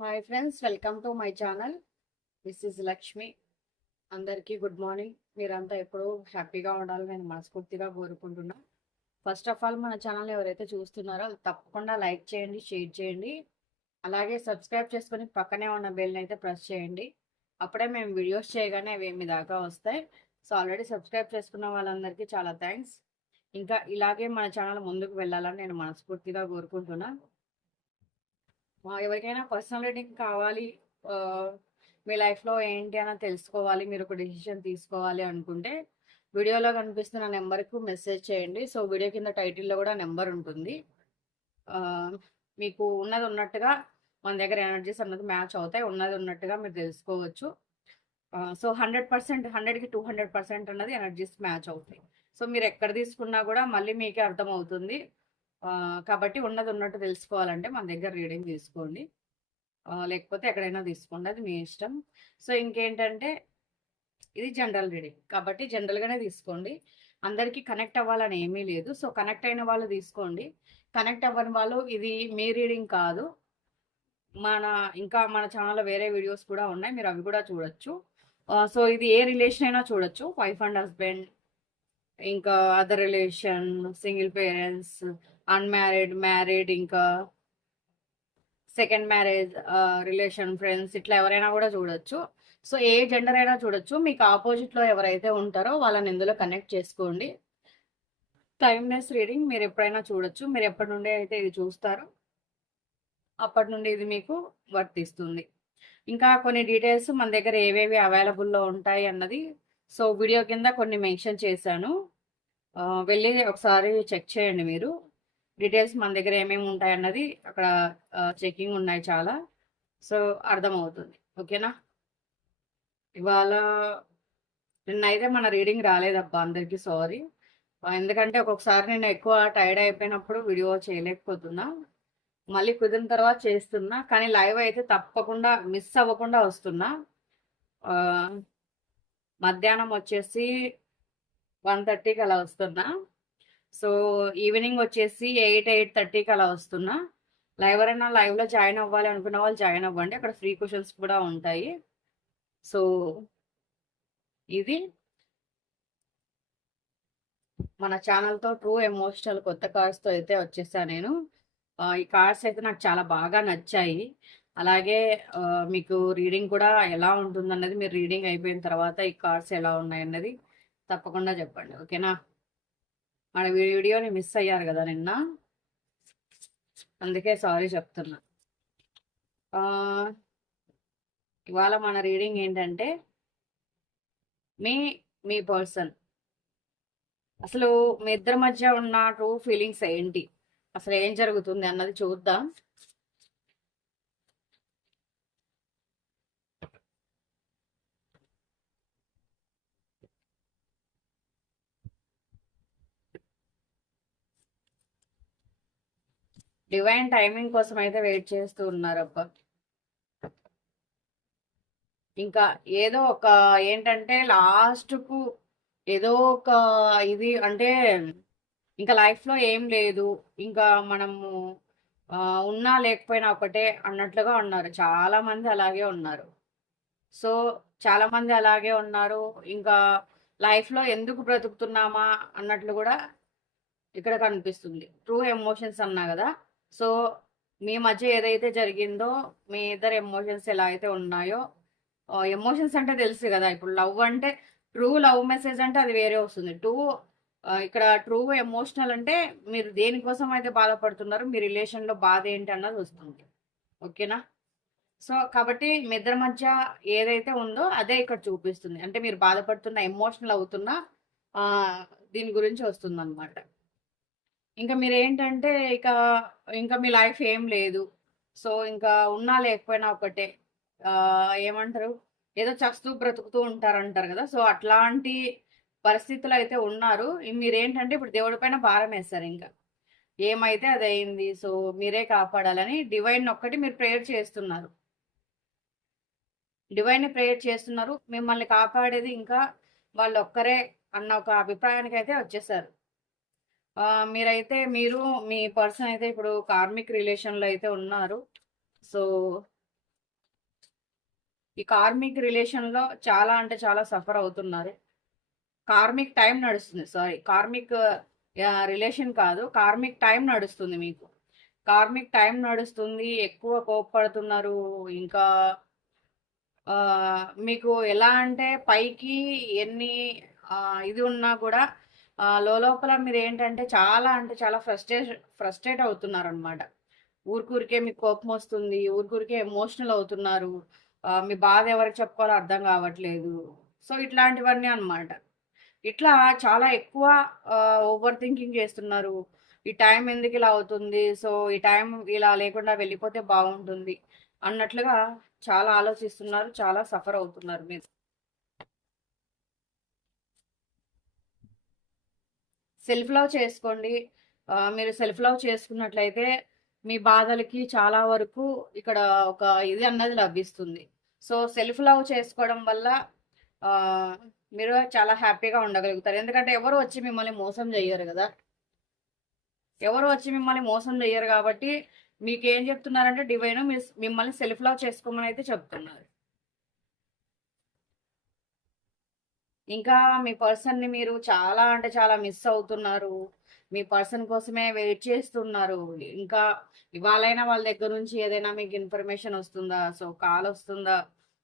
Hi friends welcome to my channel this is Lakshmi అందరికీ good morning మీరంతా ఎప్పుడూ హ్యాపీగా ఉండాలని నేను మనస్ఫూర్తిగా కోరుకుంటున్నా. ఫస్ట్ ఆఫ్ ఆల్ మన ఛానల్ ఎవరైతే చూస్తున్నారో తప్పకుండా లైక్ చేయండి షేర్ చేయండి. అలాగే సబ్స్క్రైబ్ చేసుకుని పక్కనే ఉన్న బెల్ని అయితే ప్రెస్ చేయండి. అప్పుడే మేము వీడియోస్ చేయగానే అవి మీ దాకా వస్తాయి. సో ఆల్రెడీ సబ్స్క్రైబ్ చేసుకున్న వాళ్ళందరికీ చాలా థ్యాంక్స్ ఇంకా ఇలాగే మన ఛానల్ ముందుకు వెళ్ళాలని నేను మనస్ఫూర్తిగా కోరుకుంటున్నాను ఎవరికైనా పర్సనల్ రీడింగ్ కావాలి మీ లైఫ్లో ఏంటి అని తెలుసుకోవాలి మీరు ఒక డెసిషన్ తీసుకోవాలి అనుకుంటే వీడియోలో కనిపిస్తున్న నెంబర్కు మెసేజ్ చేయండి. సో వీడియో కింద టైటిల్లో కూడా నెంబర్ ఉంటుంది. మీకు ఉన్నది ఉన్నట్టుగా మన దగ్గర ఎనర్జీస్ అన్నది మ్యాచ్ అవుతాయి. ఉన్నది ఉన్నట్టుగా మీరు తెలుసుకోవచ్చు. సో హండ్రెడ్ పర్సెంట్ హండ్రెడ్కి టూ హండ్రెడ్ పర్సెంట్ అన్నది ఎనర్జీస్ మ్యాచ్ అవుతాయి. సో మీరు ఎక్కడ తీసుకున్నా కూడా మళ్ళీ మీకే అర్థమవుతుంది. కాబట్టి ఉన్నది ఉన్నట్టు తెలుసుకోవాలంటే మన దగ్గర రీడింగ్ తీసుకోండి. లేకపోతే ఎక్కడైనా తీసుకోండి. అది మీ ఇష్టం. సో ఇంకేంటంటే ఇది జనరల్ రీడింగ్. కాబట్టి జనరల్గానే తీసుకోండి. అందరికీ కనెక్ట్ అవ్వాలని ఏమీ లేదు. సో కనెక్ట్ అయిన వాళ్ళు తీసుకోండి. కనెక్ట్ అవ్వని వాళ్ళు ఇది మీ రీడింగ్ కాదు. మన ఇంకా మన ఛానల్లో వేరే వీడియోస్ కూడా ఉన్నాయి. మీరు అవి కూడా చూడొచ్చు. సో ఇది ఏ రిలేషన్ అయినా చూడొచ్చు. వైఫ్ అండ్ హస్బెండ్ ఇంకా other relation single parents unmarried married ఇంకా సెకండ్ మ్యారేజ్ రిలేషన్ ఫ్రెండ్స్ ఇట్లా ఎవరైనా కూడా చూడొచ్చు. సో ఏ జెండర్ అయినా చూడొచ్చు. మీకు ఆపోజిట్లో ఎవరైతే ఉంటారో వాళ్ళని ఇందులో కనెక్ట్ చేసుకోండి. టైమ్నెస్ రీడింగ్ మీరు ఎప్పుడైనా చూడొచ్చు. మీరు ఎప్పటి నుండి అయితే ఇది చూస్తారో అప్పటి నుండి ఇది మీకు వర్తిస్తుంది. ఇంకా కొన్ని డీటెయిల్స్ మన దగ్గర ఏవేవి అవైలబుల్లో ఉంటాయి అన్నది సో వీడియో కింద కొన్ని మెన్షన్ చేశాను. వెళ్ళి ఒకసారి చెక్ చేయండి మీరు. డీటెయిల్స్ మన దగ్గర ఏమేమి ఉంటాయి అన్నది అక్కడ చెకింగ్ ఉన్నాయి చాలా. సో అర్థమవుతుంది. ఓకేనా? ఇవాళ నిన్నైతే మన రీడింగ్ రాలేదబ్బా అందరికీ సారీ. ఎందుకంటే ఒక్కొక్కసారి నేను ఎక్కువ టైర్డ్ అయిపోయినప్పుడు వీడియో చేయలేకపోతున్నా. మళ్ళీ కుదిరిన తర్వాత చేస్తున్నా కానీ లైవ్ అయితే తప్పకుండా మిస్ అవ్వకుండా వస్తున్నా. మధ్యాహ్నం వచ్చేసి వన్ థర్టీకి అలా వస్తున్నా. సో ఈవినింగ్ వచ్చేసి ఎయిట్ ఎయిట్ థర్టీకి అలా వస్తున్నా. లైవ్ ఎవరైనా లైవ్లో జాయిన్ అవ్వాలి అనుకున్న వాళ్ళు జాయిన్ అవ్వండి. అక్కడ ఫ్రీ క్వశ్చన్స్ కూడా ఉంటాయి. సో ఇది మన ఛానల్తో ట్రూ ఎమోషనల్ కొత్త కార్స్తో అయితే వచ్చేసా నేను. ఈ కార్డ్స్ అయితే నాకు చాలా బాగా నచ్చాయి. అలాగే మీకు రీడింగ్ కూడా ఎలా ఉంటుందన్నది మీరు రీడింగ్ అయిపోయిన తర్వాత ఈ కార్డ్స్ ఎలా ఉన్నాయన్నది తప్పకుండా చెప్పండి. ఓకేనా? మన వీడియోని మిస్ అయ్యారు కదా నిన్న? అందుకే సారీ చెప్తున్నా. ఇవాళ మన రీడింగ్ ఏంటంటే మీ మీ పర్సన్ అసలు మీ ఇద్దరి మధ్య ఉన్న ట్రూ ఫీలింగ్స్ ఏంటి? అసలు ఏం జరుగుతుంది అన్నది చూద్దాం. డివైన్ టైమింగ్ కోసం అయితే వెయిట్ చేస్తూ ఉన్నారు అబ్బా ఇంకా ఏదో ఒక ఏంటంటే లాస్ట్కు ఏదో ఒక ఇది అంటే ఇంకా లైఫ్లో ఏం లేదు. ఇంకా మనము ఉన్నా లేకపోయినా ఒకటే అన్నట్లుగా ఉన్నారు. చాలా మంది అలాగే ఉన్నారు. సో చాలా మంది అలాగే ఉన్నారు. ఇంకా లైఫ్లో ఎందుకు బ్రతుకుతున్నామా అన్నట్లు కూడా ఇక్కడ కనిపిస్తుంది. ట్రూ ఎమోషన్స్ అన్నా కదా? సో మీ మధ్య ఏదైతే జరిగిందో మీ ఇద్దరు ఎమోషన్స్ ఎలా అయితే ఉన్నాయో ఎమోషన్స్ అంటే తెలుసు కదా ఇప్పుడు లవ్ అంటే ట్రూ లవ్ మెసేజ్ అంటే అది వేరే వస్తుంది. ట్రూ ఇక్కడ ట్రూ ఎమోషనల్ అంటే మీరు దేనికోసం అయితే బాధపడుతున్నారు మీ రిలేషన్లో బాధ ఏంటి అన్నది వస్తుంది. ఓకేనా? సో కాబట్టి మీ ఇద్దరి మధ్య ఏదైతే ఉందో అదే ఇక్కడ చూపిస్తుంది. అంటే మీరు బాధపడుతున్న ఎమోషనల్ అవుతున్న దీని గురించి వస్తుంది అనమాట ఇంకా మీరు ఏంటంటే ఇక ఇంకా మీ లైఫ్ ఏం లేదు. సో ఇంకా ఉన్నా లేకపోయినా ఒకటే. ఏమంటారు? ఏదో చస్తూ బ్రతుకుతూ ఉంటారంటారు కదా. సో అట్లాంటి పరిస్థితులు అయితే ఉన్నారు మీరేంటంటే ఇప్పుడు దేవుడి పైన భారం వేస్తారు ఇంకా. ఏమైతే అది అయింది సో మీరే కాపాడాలని డివైన్ ఒక్కటి మీరు ప్రేయర్ చేస్తున్నారు. డివైన్ ప్రేయర్ చేస్తున్నారు. మిమ్మల్ని కాపాడేది ఇంకా వాళ్ళు ఒక్కరే అన్న ఒక అభిప్రాయానికి అయితే వచ్చేసారు. మీరైతే మీరు మీ పర్సన్ అయితే ఇప్పుడు కార్మిక్ రిలేషన్లో అయితే ఉన్నారు. సో ఈ కార్మిక్ రిలేషన్లో చాలా అంటే చాలా సఫర్ అవుతున్నారు. కార్మిక్ టైం నడుస్తుంది. సారీ కార్మిక్ రిలేషన్ కాదు కార్మిక్ టైం నడుస్తుంది మీకు. కార్మిక్ టైం నడుస్తుంది ఎక్కువ కోప్పడుతున్నారు ఇంకా మీకు ఎలా అంటే పైకి ఎన్ని ఇది ఉన్నా కూడా లోపల మీరు ఏంటంటే చాలా అంటే చాలా ఫ్రస్ట్రేట్ ఫ్రస్ట్రేట్ అవుతున్నారు అనమాట ఊరికూరికే మీకు కోపం వస్తుంది ఊరికూరికే ఎమోషనల్ అవుతున్నారు మీ బాధ ఎవరికి చెప్పుకోవాలో అర్థం కావట్లేదు. సో ఇట్లాంటివన్నీ అన్నమాట ఇట్లా చాలా ఎక్కువ ఓవర్ థింకింగ్ చేస్తున్నారు. ఈ టైం ఎందుకు ఇలా అవుతుంది? సో ఈ టైం ఇలా లేకుండా వెళ్ళిపోతే బాగుంటుంది అన్నట్లుగా చాలా ఆలోచిస్తున్నారు చాలా సఫర్ అవుతున్నారు మీరు. సెల్ఫ్ లవ్ చేసుకోండి. మీరు సెల్ఫ్ లవ్ చేసుకున్నట్లయితే మీ బాధలకి చాలా వరకు ఇక్కడ ఒక ఇది అన్నది లభిస్తుంది. సో సెల్ఫ్ లవ్ చేసుకోవడం వల్ల మీరు చాలా హ్యాపీగా ఉండగలుగుతారు. ఎందుకంటే ఎవరు వచ్చి మిమ్మల్ని మోసం చేయరు కదా. ఎవరు వచ్చి మిమ్మల్ని మోసం చేయరు కాబట్టి మీకు ఏం చెప్తున్నారంటే డివైన్ మిమ్మల్ని సెల్ఫ్ లవ్ చేసుకోమని అయితే చెప్తున్నారు. ఇంకా మీ పర్సన్ని మీరు చాలా అంటే చాలా మిస్ అవుతున్నారు. మీ పర్సన్ కోసమే వెయిట్ చేస్తున్నారు. ఇంకా ఇవాళైనా వాళ్ళ దగ్గర నుంచి ఏదైనా మీకు ఇన్ఫర్మేషన్ వస్తుందా? సో కాల్ వస్తుందా?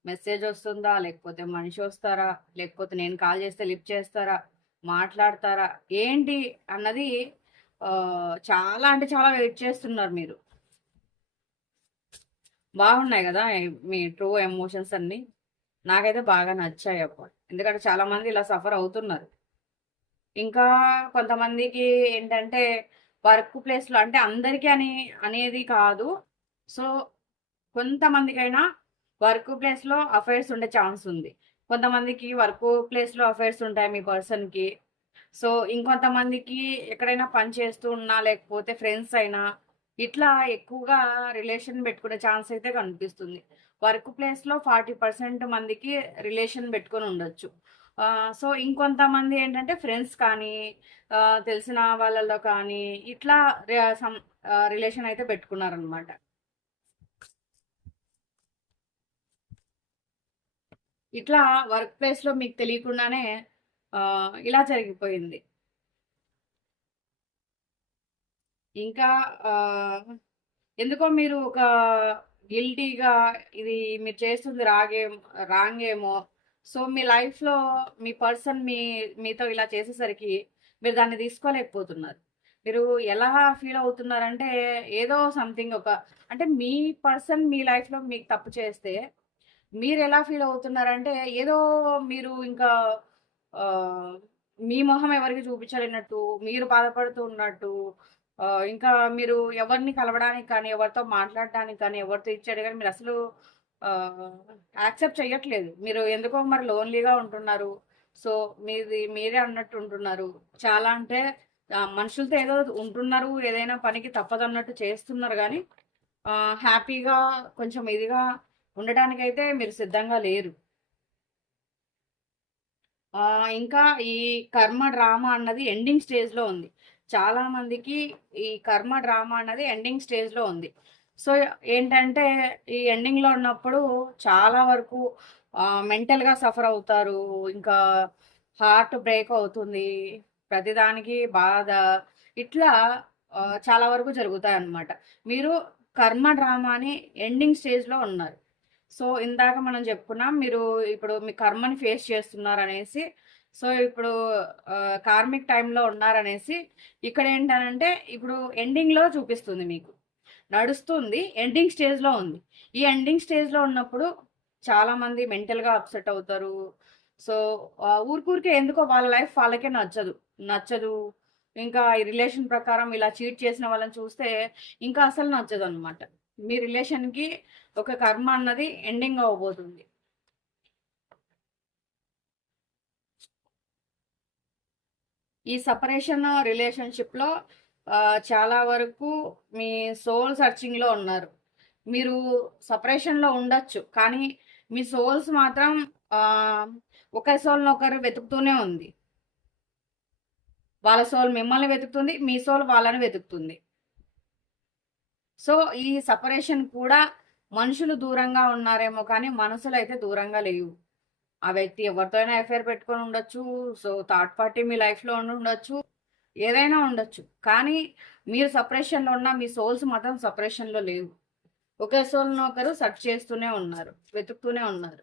మెసేజ్ వస్తుందా? లేకపోతే మనిషి వస్తారా? లేకపోతే నేను కాల్ చేస్తే లిఫ్ట్ చేస్తారా? మాట్లాడతారా? ఏంటి అన్నది చాలా అంటే చాలా వెయిట్ చేస్తున్నారు మీరు. బాగున్నాయి కదా మీ ట్రూ ఎమోషన్స్ అన్నీ? నాకైతే బాగా నచ్చాయి అప్పుడు ఎందుకంటే చాలా మంది ఇలా సఫర్ అవుతున్నారు. ఇంకా కొంతమందికి ఏంటంటే వర్క్ ప్లేస్లో అంటే అందరికీ అని అనేది కాదు. సో కొంతమందికైనా వర్క్ ప్లేస్లో అఫైర్స్ ఉండే ఛాన్స్ ఉంది. కొంతమందికి వర్క్ ప్లేస్లో అఫైర్స్ ఉంటాయి మీ పర్సన్కి. సో ఇంకొంతమందికి ఎక్కడైనా పని చేస్తూ ఉన్నా లేకపోతే ఫ్రెండ్స్ అయినా ఇట్లా ఎక్కువగా రిలేషన్ పెట్టుకునే ఛాన్స్ అయితే కనిపిస్తుంది. వర్క్ ప్లేస్లో ఫార్టీ పర్సెంట్ మందికి రిలేషన్ పెట్టుకొని ఉండొచ్చు. సో ఇంకొంతమంది ఏంటంటే ఫ్రెండ్స్ కానీ తెలిసిన వాళ్ళలో కానీ ఇట్లా రిలేషన్ అయితే పెట్టుకున్నారనమాట. ఇట్లా వర్క్ ప్లేస్లో మీకు తెలియకుండానే ఇలా జరిగిపోయింది. ఇంకా ఎందుకో మీరు ఒక గిల్టీగా ఇది మీరు చేస్తుంది రాగే రాంగ్ ఏమో సో మీ లైఫ్లో మీ పర్సన్ మీ మీతో ఇలా చేసేసరికి మీరు దాన్ని తీసుకోలేకపోతున్నారు. మీరు ఎలా ఫీల్ అవుతున్నారంటే ఏదో సంథింగ్ ఒక అంటే మీ పర్సన్ మీ లైఫ్లో మీకు తప్పు చేస్తే మీరు ఎలా ఫీల్ అవుతున్నారంటే ఏదో మీరు ఇంకా మీ మొహం ఎవరికి చూపించలేనట్టు మీరు బాధపడుతూ ఉన్నట్టు ఇంకా మీరు ఎవరిని కలవడానికి కానీ ఎవరితో మాట్లాడడానికి కానీ ఎవరితో ఇచ్చాడు కానీ మీరు అసలు యాక్సెప్ట్ చేయట్లేదు మీరు ఎందుకో మరి లోన్లీగా ఉంటున్నారు. సో మీది మీరే అన్నట్టు ఉంటున్నారు. చాలా అంటే మనుషులతో ఏదో ఉంటున్నారు ఏదైనా పనికి తప్పదన్నట్టు చేస్తున్నారు కానీ హ్యాపీగా కొంచెం ఇదిగా ఉండడానికైతే మీరు సిద్ధంగా లేరు. ఇంకా ఈ కర్మ డ్రామా అన్నది ఎండింగ్ స్టేజ్లో ఉంది. చాలా మందికి ఈ కర్మ డ్రామా అన్నది ఎండింగ్ స్టేజ్లో ఉంది. సో ఏంటంటే ఈ ఎండింగ్లో ఉన్నప్పుడు చాలా వరకు మెంటల్గా సఫర్ అవుతారు. ఇంకా హార్ట్ బ్రేక్ అవుతుంది. ప్రతిదానికి బాధ. ఇట్లా చాలా వరకు జరుగుతాయి అన్నమాట. మీరు కర్మ డ్రామాని ఎండింగ్ స్టేజ్లో ఉన్నారు. సో ఇందాక మనం చెప్పుకున్నాం మీరు ఇప్పుడు మీ కర్మని ఫేస్ చేస్తున్నారు అనేసి సో ఇప్పుడు కార్మిక్ టైంలో ఉన్నారనేసి ఇక్కడ ఏంటనంటే ఇప్పుడు ఎండింగ్లో చూపిస్తుంది మీకు. నడుస్తుంది ఎండింగ్ స్టేజ్లో ఉంది. ఈ ఎండింగ్ స్టేజ్లో ఉన్నప్పుడు చాలామంది మెంటల్గా అప్సెట్ అవుతారు. సో ఊరికూరికే ఎందుకో వాళ్ళ లైఫ్ వాళ్ళకే నచ్చదు. నచ్చదు. ఇంకా ఈ రిలేషన్ ప్రకారం ఇలా చీట్ చేసిన వాళ్ళని చూస్తే ఇంకా అసలు నచ్చదు అనమాట మీ రిలేషన్కి ఒక కర్మ అన్నది ఎండింగ్ అవ్వబోతుంది. ఈ సపరేషన్ రిలేషన్షిప్లో చాలా వరకు మీ సోల్ సర్చింగ్లో ఉన్నారు. మీరు సపరేషన్లో ఉండొచ్చు కానీ మీ సోల్స్ మాత్రం ఒకే ఒకరి సోల్ని ఒకరు వెతుకుతూనే ఉంది. వాళ్ళ సోల్ మిమ్మల్ని వెతుకుతుంది మీ సోల్ వాళ్ళని వెతుకుతుంది. సో ఈ సపరేషన్ కూడా మనుషులు దూరంగా ఉన్నారేమో కానీ మనసులు అయితే దూరంగా లేవు. ఆ వ్యక్తి ఎవరితో అయినా ఎఫ్ఐఆర్ పెట్టుకొని ఉండొచ్చు సో థర్డ్ పార్టీ మీ లైఫ్లో ఉండి ఉండొచ్చు ఏదైనా ఉండొచ్చు. కానీ మీరు సపరేషన్లో ఉన్న మీ సోల్స్ మాత్రం సపరేషన్లో లేవు. ఒకే సోల్ను ఒకరు సెర్చ్ చేస్తూనే ఉన్నారు వెతుకుతూనే ఉన్నారు.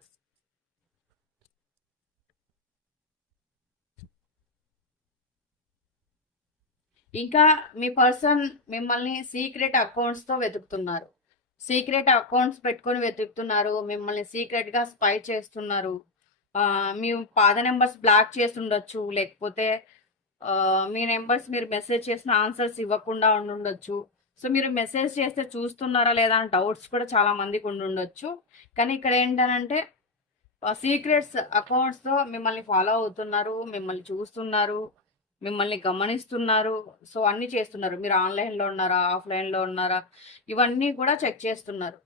ఇంకా మీ పర్సన్ మిమ్మల్ని సీక్రెట్ అకౌంట్స్తో వెతుకుతున్నారు. సీక్రెట్ అకౌంట్స్ పెట్టుకొని వెతుకుతున్నారు మిమ్మల్ని సీక్రెట్గా స్పై చేస్తున్నారు. మీ పాద నెంబర్స్ బ్లాక్ చేసి ఉండొచ్చు లేకపోతే మీ నెంబర్స్ మీరు మెసేజ్ చేసిన ఆన్సర్స్ ఇవ్వకుండా ఉండుండొచ్చు. సో మీరు మెసేజ్ చేస్తే చూస్తున్నారా లేదా అని డౌట్స్ కూడా చాలా మందికి ఉండుండొచ్చు. కానీ ఇక్కడ ఏంటనంటే సీక్రెట్స్ అకౌంట్స్తో మిమ్మల్ని ఫాలో అవుతున్నారు మిమ్మల్ని చూస్తున్నారు మిమ్మల్ని గమనిస్తున్నారు. సో అన్నీ చేస్తున్నారు. మీరు ఆన్లైన్లో ఉన్నారా ఆఫ్లైన్లో ఉన్నారా? ఇవన్నీ కూడా చెక్ చేస్తున్నారు.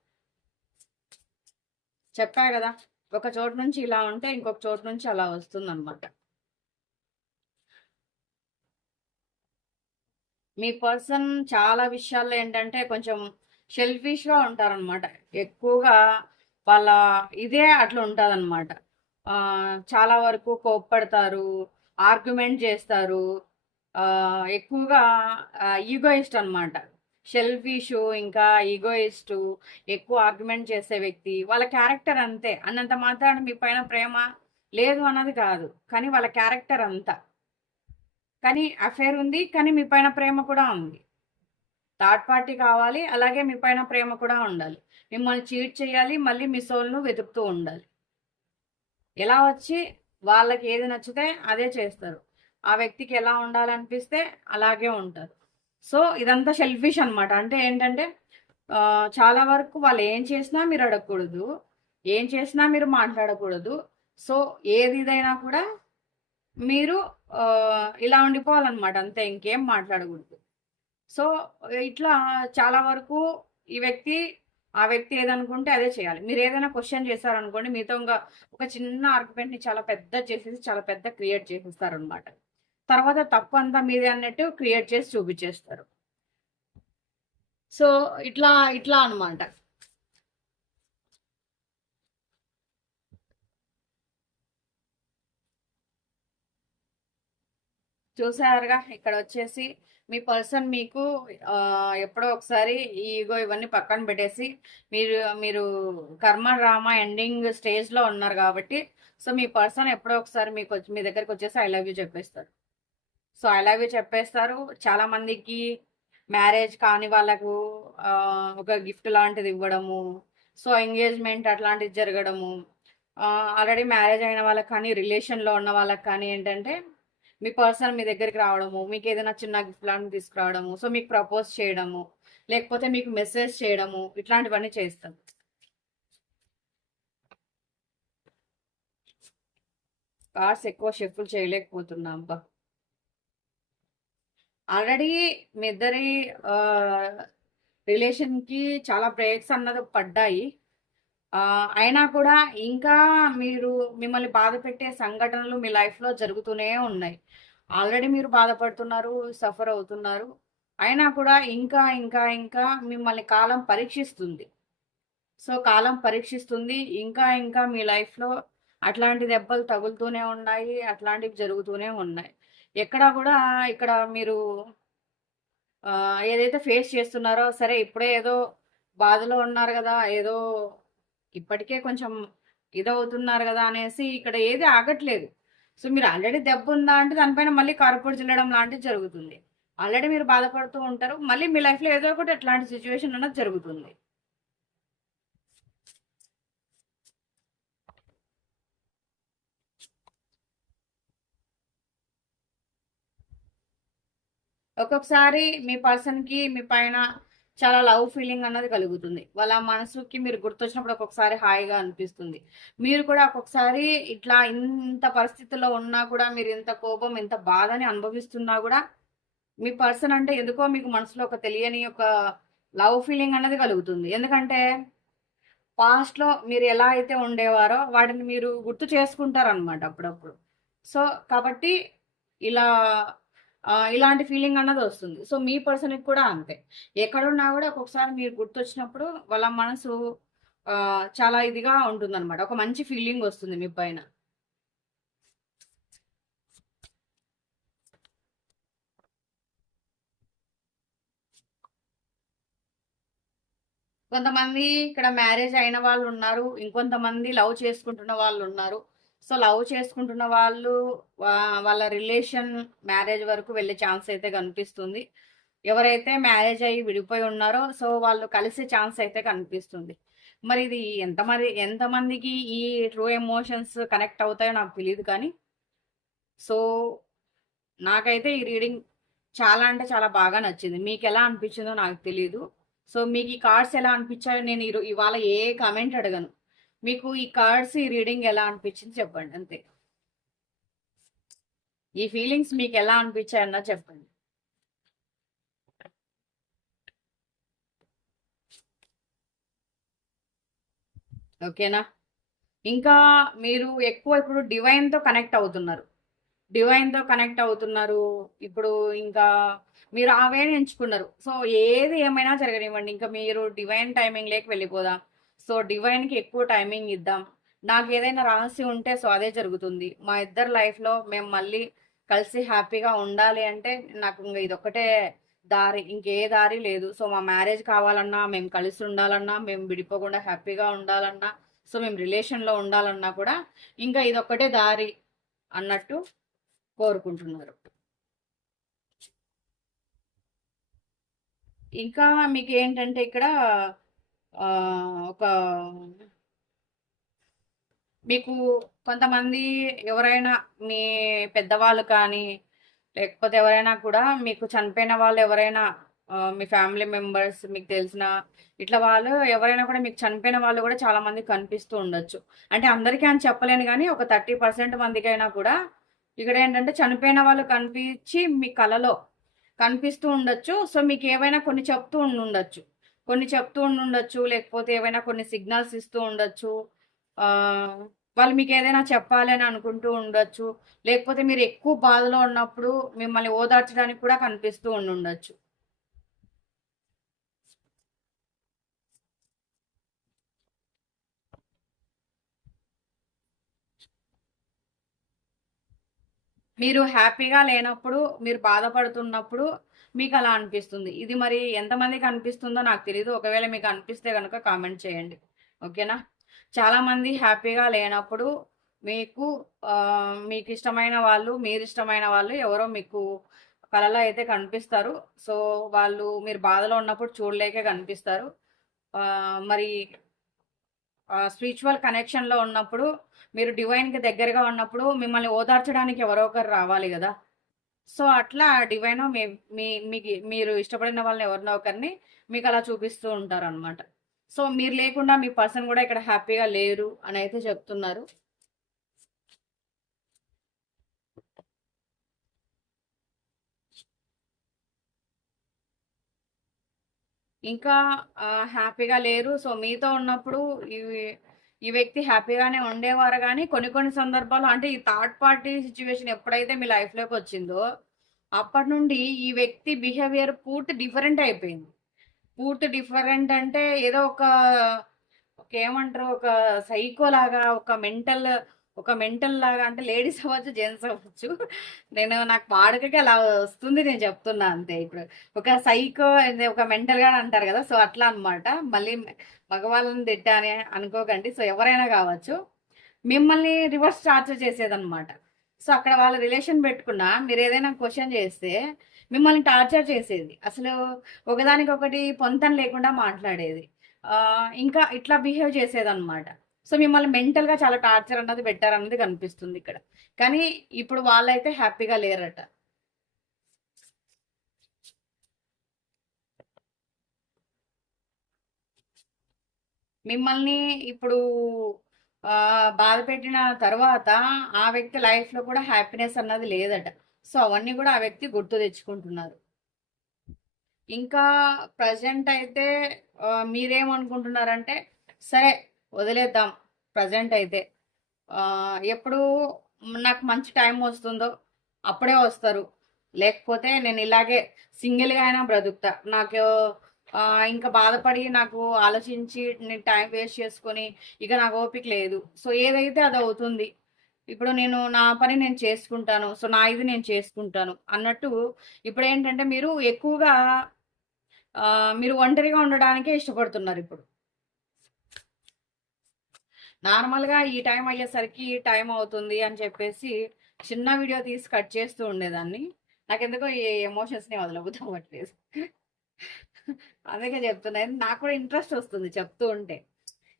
చెప్పా కదా? ఒక చోటు నుంచి ఇలా ఉంటే ఇంకొక చోటు నుంచి అలా వస్తుందన్నమాట. మీ పర్సన్ చాలా విషయాల్లో ఏంటంటే కొంచెం షెల్ఫిష్గా ఉంటారనమాట ఎక్కువగా వాళ్ళ ఇదే అట్లా ఉంటుందన్నమాట. చాలా వరకు కోప్పడతారు ఆర్గ్యుమెంట్ చేస్తారు ఎక్కువగా ఈగోయిస్ట్ అనమాట షెల్ఫిష్ ఇంకా ఈగోయిస్ట్ ఎక్కువ ఆర్గ్యుమెంట్ చేసే వ్యక్తి వాళ్ళ క్యారెక్టర్ అంతే. అన్నంత మాత్రాన మీ పైన ప్రేమ లేదు అన్నది కాదు. కానీ వాళ్ళ క్యారెక్టర్ అంతా. కానీ అఫేర్ ఉంది కానీ మీ పైన ప్రేమ కూడా ఉంది. థర్డ్ పార్టీ కావాలి అలాగే మీ పైన ప్రేమ కూడా ఉండాలి. మిమ్మల్ని చీట్ చేయాలి మళ్ళీ మీ సోల్ను వెతుకుతూ ఉండాలి. ఎలా వచ్చి వాళ్ళకి ఏది నచ్చితే అదే చేస్తారు. ఆ వ్యక్తికి ఎలా ఉండాలనిపిస్తే అలాగే ఉంటారు. సో ఇదంతా షెల్ఫిష్ అనమాట అంటే ఏంటంటే చాలా వరకు వాళ్ళు ఏం చేసినా మీరు అడగకూడదు. ఏం చేసినా మీరు మాట్లాడకూడదు. సో ఏది ఇదైనా కూడా మీరు ఇలా ఉండిపోవాలన్నమాట. అంతే ఇంకేం మాట్లాడకూడదు. సో ఇట్లా చాలా వరకు ఈ వ్యక్తి ఆ వ్యక్తి ఏదనుకుంటే అదే చేయాలి. మీరు ఏదైనా క్వశ్చన్ చేశారనుకోండి మీతో ఇంకా ఒక చిన్న ఆర్గ్యుమెంట్ని చాలా పెద్ద చేసేసి చాలా పెద్ద క్రియేట్ చేసేస్తారనమాట తర్వాత తప్పు అంతా మీదే అన్నట్టు క్రియేట్ చేసి చూపించేస్తారు. సో ఇట్లా ఇట్లా అనమాట చూసారుగా ఇక్కడ వచ్చేసి మీ పర్సన్ మీకు ఎప్పుడో ఒకసారి ఈగో ఇవన్నీ పక్కన పెట్టేసి మీరు మీరు కర్మ డ్రామా ఎండింగ్ స్టేజ్లో ఉన్నారు కాబట్టి సో మీ పర్సన్ ఎప్పుడో ఒకసారి మీకు మీ దగ్గరికి వచ్చేసి ఐ లవ్ యూ చెప్పేస్తారు. సో అలాగే చెప్పేస్తారు. చాలా మందికి మ్యారేజ్ కాని వాళ్ళకు ఒక గిఫ్ట్ లాంటిది ఇవ్వడము సో ఎంగేజ్మెంట్ అట్లాంటిది జరగడము. ఆల్రెడీ మ్యారేజ్ అయిన వాళ్ళకి కానీ రిలేషన్లో ఉన్న వాళ్ళకి కానీ ఏంటంటే మీ పర్సన్ మీ దగ్గరికి రావడము మీకు ఏదైనా చిన్న గిఫ్ట్ లాంటివి తీసుకురావడము సో మీకు ప్రపోజ్ చేయడము లేకపోతే మీకు మెసేజ్ చేయడము ఇట్లాంటివన్నీ చేస్తాం కార్డ్స్ ఎక్కువ షెఫుల్ చేయలేకపోతున్నాం అబ్బా. ఆల్రెడీ మీ ఇద్దరి రిలేషన్కి చాలా బ్రేక్స్ అన్నది పడ్డాయి. అయినా కూడా ఇంకా మీరు మిమ్మల్ని బాధ పెట్టే సంఘటనలు మీ లైఫ్లో జరుగుతూనే ఉన్నాయి. ఆల్రెడీ మీరు బాధపడుతున్నారు సఫర్ అవుతున్నారు. అయినా కూడా ఇంకా ఇంకా ఇంకా మిమ్మల్ని కాలం పరీక్షిస్తుంది. సో కాలం పరీక్షిస్తుంది. ఇంకా ఇంకా మీ లైఫ్లో అట్లాంటి దెబ్బలు తగులుతూనే ఉన్నాయి అట్లాంటివి జరుగుతూనే ఉన్నాయి. ఎక్కడ కూడా ఇక్కడ మీరు ఏదైతే ఫేస్ చేస్తున్నారో సరే ఇప్పుడే ఏదో బాధలో ఉన్నారు కదా ఏదో ఇప్పటికే కొంచెం ఇదవుతున్నారు కదా అనేసి ఇక్కడ ఏది ఆగట్లేదు. సో మీరు ఆల్రెడీ దెబ్బ ఉందా అంటే దానిపైన మళ్ళీ కార్పొరేట్ చెల్లడం లాంటిది జరుగుతుంది. ఆల్రెడీ మీరు బాధపడుతూ ఉంటారు మళ్ళీ మీ లైఫ్లో ఏదో ఒకటి అట్లాంటి సిచ్యువేషన్ అన్నది జరుగుతుంది. ఒక్కొక్కసారి మీ పర్సన్కి మీ పైన చాలా లవ్ ఫీలింగ్ అన్నది కలుగుతుంది. వాళ్ళ మనసుకి మీరు గుర్తొచ్చినప్పుడు ఒక్కొక్కసారి హాయిగా అనిపిస్తుంది. మీరు కూడా ఒక్కొక్కసారి ఇట్లా ఇంత పరిస్థితుల్లో ఉన్నా కూడా మీరు ఇంత కోపం ఇంత బాధని అనుభవిస్తున్నా కూడా మీ పర్సన్ అంటే ఎందుకో మీకు మనసులో ఒక తెలియని ఒక లవ్ ఫీలింగ్ అన్నది కలుగుతుంది. ఎందుకంటే పాస్ట్లో మీరు ఎలా అయితే ఉండేవారో వాటిని మీరు గుర్తు చేసుకుంటారనమాట అప్పుడప్పుడు. సో కాబట్టి ఇలా ఇలాంటి ఫీలింగ్ అన్నది వస్తుంది. సో మీ పర్సన్కి కూడా అంతే. ఎక్కడున్నా కూడా ఒక్కొక్కసారి మీరు గుర్తొచ్చినప్పుడు వాళ్ళ మనసు చాలా ఇదిగా ఉంటుందన్నమాట. ఒక మంచి ఫీలింగ్ వస్తుంది మీ పైన. కొంతమంది ఇక్కడ మ్యారేజ్ అయిన వాళ్ళు ఉన్నారు. ఇంకొంతమంది లవ్ చేసుకుంటున్న వాళ్ళు ఉన్నారు. సో లవ్ చేసుకుంటున్న వాళ్ళు వాళ్ళ రిలేషన్ మ్యారేజ్ వరకు వెళ్ళే ఛాన్స్ అయితే కనిపిస్తుంది. ఎవరైతే మ్యారేజ్ అయ్యి విడిపోయి ఉన్నారో సో వాళ్ళు కలిసే ఛాన్స్ అయితే కనిపిస్తుంది. మరి ఇది ఎంత మరి ఎంతమందికి ఈ ట్రూ ఎమోషన్స్ కనెక్ట్ అవుతాయో నాకు తెలియదు కానీ సో నాకైతే ఈ రీడింగ్ చాలా అంటే చాలా బాగా నచ్చింది. మీకు ఎలా అనిపించిందో నాకు తెలియదు సో మీకు ఈ కార్డ్స్ ఎలా అనిపించాయో నేను ఇవాళ ఏ కామెంట్ అడగను. మీకు ఈ కార్డ్స్ ఈ రీడింగ్ ఎలా అనిపించింది చెప్పండి అంతే. ఈ ఫీలింగ్స్ మీకు ఎలా అనిపించాయన్నా చెప్పండి. ఓకేనా? ఇంకా మీరు ఎక్కువ ఇప్పుడు డివైన్తో కనెక్ట్ అవుతున్నారు. డివైన్తో కనెక్ట్ అవుతున్నారు. ఇప్పుడు ఇంకా మీరు అవే ఎంచుకున్నారు. సో ఏది ఏమైనా జరగనివ్వండి. ఇంకా మీరు డివైన్ టైమింగ్ లేక వెళ్ళిపోదాం. సో డివైన్కి ఎక్కువ టైమింగ్ ఇద్దాం. నాకు ఏదైనా రహస్యం ఉంటే సో అదే జరుగుతుంది. మా ఇద్దరు లైఫ్లో మేము మళ్ళీ కలిసి హ్యాపీగా ఉండాలి అంటే నాకు ఇంకా ఇదొక్కటే దారి ఇంకే దారి లేదు. సో మా మ్యారేజ్ కావాలన్నా మేము కలిసి ఉండాలన్నా మేము విడిపోకుండా హ్యాపీగా ఉండాలన్నా సో మేము రిలేషన్లో ఉండాలన్నా కూడా ఇంకా ఇదొక్కటే దారి అన్నట్టు కోరుకుంటున్నారు. ఇంకా మీకు ఏంటంటే ఇక్కడ ఒక మీకు కొంతమంది ఎవరైనా మీ పెద్దవాళ్ళు కానీ లేకపోతే ఎవరైనా కూడా మీకు చనిపోయిన వాళ్ళు ఎవరైనా మీ ఫ్యామిలీ మెంబర్స్ మీకు తెలిసిన ఇట్లా వాళ్ళు ఎవరైనా కూడా మీకు చనిపోయిన వాళ్ళు కూడా చాలా మంది కనిపిస్తూ ఉండొచ్చు. అంటే అందరికీ అని చెప్పలేను కానీ ఒక థర్టీ పర్సెంట్ మందికైనా కూడా ఇక్కడ ఏంటంటే చనిపోయిన వాళ్ళు కనిపించి మీ కళలో కనిపిస్తూ ఉండొచ్చు. సో మీకు ఏవైనా కొన్ని చెప్తూ ఉండొచ్చు కొన్ని చెప్తూ ఉండొచ్చు లేకపోతే ఏవైనా కొన్ని సిగ్నల్స్ ఇస్తూ ఉండొచ్చు. వాళ్ళు మీకు ఏదైనా చెప్పాలి అని అనుకుంటూ ఉండొచ్చు. లేకపోతే మీరు ఎక్కువ బాధలో ఉన్నప్పుడు మిమ్మల్ని ఓదార్చడానికి కూడా కనిపిస్తూ ఉండుండొచ్చు. మీరు హ్యాపీగా లేనప్పుడు మీరు బాధపడుతున్నప్పుడు మీకు అలా అనిపిస్తుంది? ఇది మరి ఎంతమందికి అనిపిస్తుందో నాకు తెలియదు ఒకవేళ మీకు అనిపిస్తే కనుక కామెంట్ చేయండి. ఓకేనా? చాలామంది హ్యాపీగా లేనప్పుడు మీకు మీకు ఇష్టమైన వాళ్ళు మీరు ఇష్టమైన వాళ్ళు ఎవరో మీకు కళలో అయితే కనిపిస్తారు. సో వాళ్ళు మీరు బాధలో ఉన్నప్పుడు చూడలేకే కనిపిస్తారు. మరి స్పిరిచువల్ కనెక్షన్లో ఉన్నప్పుడు మీరు డివైన్కి దగ్గరగా ఉన్నప్పుడు మిమ్మల్ని ఓదార్చడానికి ఎవరో ఒకరు రావాలి కదా. సో అట్లా డివైన్ మీ మీకు మీరు ఇష్టపడిన వాళ్ళని ఎవరినో ఒకరిని మీకు అలా చూపిస్తూ ఉంటారు అనమాట సో మీరు లేకుండా మీ పర్సన్ కూడా ఇక్కడ హ్యాపీగా లేరు అని అయితే చెప్తున్నారు. ఇంకా హ్యాపీగా లేరు. సో మీతో ఉన్నప్పుడు ఇవి ఈ వ్యక్తి హ్యాపీగానే ఉండేవారు కానీ కొన్ని కొన్ని సందర్భాలు అంటే ఈ థర్డ్ పార్టీ సిచ్యువేషన్ ఎప్పుడైతే మీ లైఫ్లోకి వచ్చిందో అప్పటి నుండి ఈ వ్యక్తి బిహేవియర్ పూర్తి డిఫరెంట్ అయిపోయింది. పూర్తి డిఫరెంట్ అంటే ఏదో ఒక ఒక ఏమంటారు ఒక సైకో లాగా ఒక మెంటల్ ఒక మెంటల్ లాగా అంటే లేడీస్ అవ్వచ్చు జెంట్స్ అవ్వచ్చు. నేను నాకు వాడకకి అలా వస్తుంది నేను చెప్తున్నా అంతే. ఇప్పుడు ఒక సైకో ఒక మెంటల్గా అంటారు కదా సో అట్లా అనమాట మళ్ళీ మగవాళ్ళని తిట్టాని అనుకోకండి. సో ఎవరైనా కావచ్చు మిమ్మల్ని రివర్స్ టార్చర్ చేసేదన్నమాట. సో అక్కడ వాళ్ళ రిలేషన్ పెట్టుకున్నా మీరు ఏదైనా క్వశ్చన్ చేస్తే మిమ్మల్ని టార్చర్ చేసేది. అసలు ఒకదానికొకటి పొంతం లేకుండా మాట్లాడేది. ఇంకా ఇట్లా బిహేవ్ చేసేదన్నమాట. సో మిమ్మల్ని మెంటల్గా చాలా టార్చర్ అన్నది పెట్టారన్నది కనిపిస్తుంది ఇక్కడ. కానీ ఇప్పుడు వాళ్ళైతే హ్యాపీగా లేరట. మిమ్మల్ని ఇప్పుడు బాధ పెట్టిన తర్వాత ఆ వ్యక్తి లైఫ్లో కూడా హ్యాపీనెస్ అన్నది లేదట. సో అవన్నీ కూడా ఆ వ్యక్తి గుర్తు తెచ్చుకుంటున్నారు. ఇంకా ప్రజెంట్ అయితే మీరేమనుకుంటున్నారంటే సరే వదిలేద్దాం ప్రజెంట్ అయితే. ఎప్పుడు నాకు మంచి టైం వస్తుందో అప్పుడే వస్తారు. లేకపోతే నేను ఇలాగే సింగిల్గా అయినా బ్రతుకుతా. నాకు ఇంకా బాధపడి నాకు ఆలోచించి నేను టైం వేస్ట్ చేసుకొని ఇక నాకు ఓపిక లేదు. సో ఏదైతే అది అవుతుంది ఇప్పుడు నేను నా పని నేను చేసుకుంటాను. సో నా ఇది నేను చేసుకుంటాను అన్నట్టు ఇప్పుడు ఏంటంటే మీరు ఎక్కువగా మీరు ఒంటరిగా ఉండడానికే ఇష్టపడుతున్నారు ఇప్పుడు. నార్మల్గా ఈ టైం అయ్యేసరికి టైం అవుతుంది అని చెప్పేసి చిన్న వీడియో తీసి కట్ చేస్తూ ఉండేదాన్ని. నాకు ఎందుకో ఈ ఎమోషన్స్ని వదలబుద్ధి అందుకే చెప్తున్నాయి నాకు కూడా ఇంట్రెస్ట్ వస్తుంది చెప్తూ ఉంటే.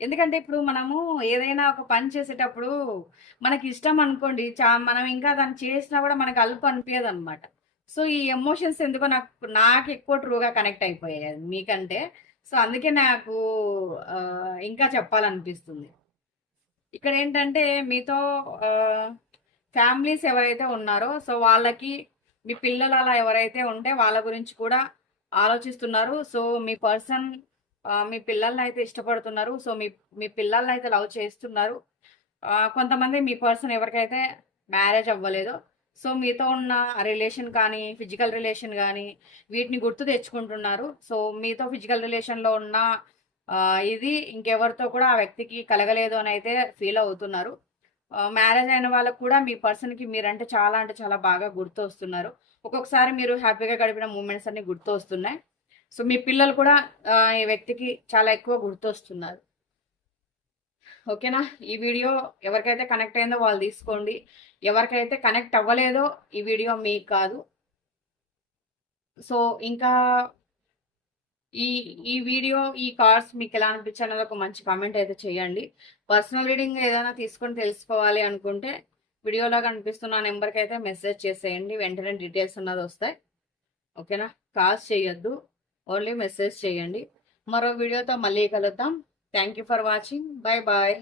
ఎందుకంటే ఇప్పుడు మనము ఏదైనా ఒక పని చేసేటప్పుడు మనకి ఇష్టం అనుకోండి చా మనం ఇంకా దాన్ని చేసినా కూడా మనకు అలుపు అనిపించదు అనమాట సో ఈ ఎమోషన్స్ ఎందుకో నాకు నాకు ఎక్కువ ట్రూగా కనెక్ట్ అయిపోయాయి మీకంటే. సో అందుకే నాకు ఇంకా చెప్పాలనిపిస్తుంది. ఇక్కడ ఏంటంటే మీతో ఫ్యామిలీస్ ఎవరైతే ఉన్నారో సో వాళ్ళకి మీ పిల్లలు అలా ఎవరైతే ఉంటే వాళ్ళ గురించి కూడా ఆలోచిస్తున్నారు. సో మీ పర్సన్ మీ పిల్లల్ని అయితే ఇష్టపడుతున్నారు. సో మీ మీ పిల్లల్ని అయితే లవ్ చేస్తున్నారు. కొంతమంది మీ పర్సన్ ఎవరికైతే మ్యారేజ్ అవ్వలేదో సో మీతో ఉన్న రిలేషన్ కానీ ఫిజికల్ రిలేషన్ కానీ వీటిని గుర్తు తెచ్చుకుంటున్నారు. సో మీతో ఫిజికల్ రిలేషన్లో ఉన్న ఇది ఇంకెవరితో కూడా ఆ వ్యక్తికి కలగలేదు అని అయితే ఫీల్ అవుతున్నారు. మ్యారేజ్ అయిన వాళ్ళకు కూడా మీ పర్సన్కి మీరంటే చాలా అంటే చాలా బాగా గుర్తు వస్తున్నారు ఒక్కొక్కసారి మీరు హ్యాపీగా గడిపిన మూమెంట్స్ అన్ని గుర్తు వస్తున్నాయి సో మీ పిల్లలు కూడా ఈ వ్యక్తికి చాలా ఎక్కువ గుర్తు వస్తున్నారు ఓకేనా? ఈ వీడియో ఎవరికైతే కనెక్ట్ అయిందో వాళ్ళు తీసుకోండి. ఎవరికైతే కనెక్ట్ అవ్వలేదో ఈ వీడియో మీకు కాదు. సో ఇంకా ఈ ఈ వీడియో ఈ కార్డ్స్ మీకు ఎలా అనిపించాయి ఒక మంచి కామెంట్ అయితే చేయండి. పర్సనల్ రీడింగ్ ఏదైనా తీసుకొని తెలుసుకోవాలి అనుకుంటే వీడియోలో కనిపిస్తున్న నెంబర్కి అయితే మెసేజ్ చేసేయండి. వెంటనే డీటెయిల్స్ ఉన్నది వస్తాయి. ఓకేనా కాల్స్ చేయొద్దు. ఓన్లీ మెసేజ్ చేయండి. మరో వీడియోతో మళ్ళీ కలుద్దాం. Thank you for watching bye bye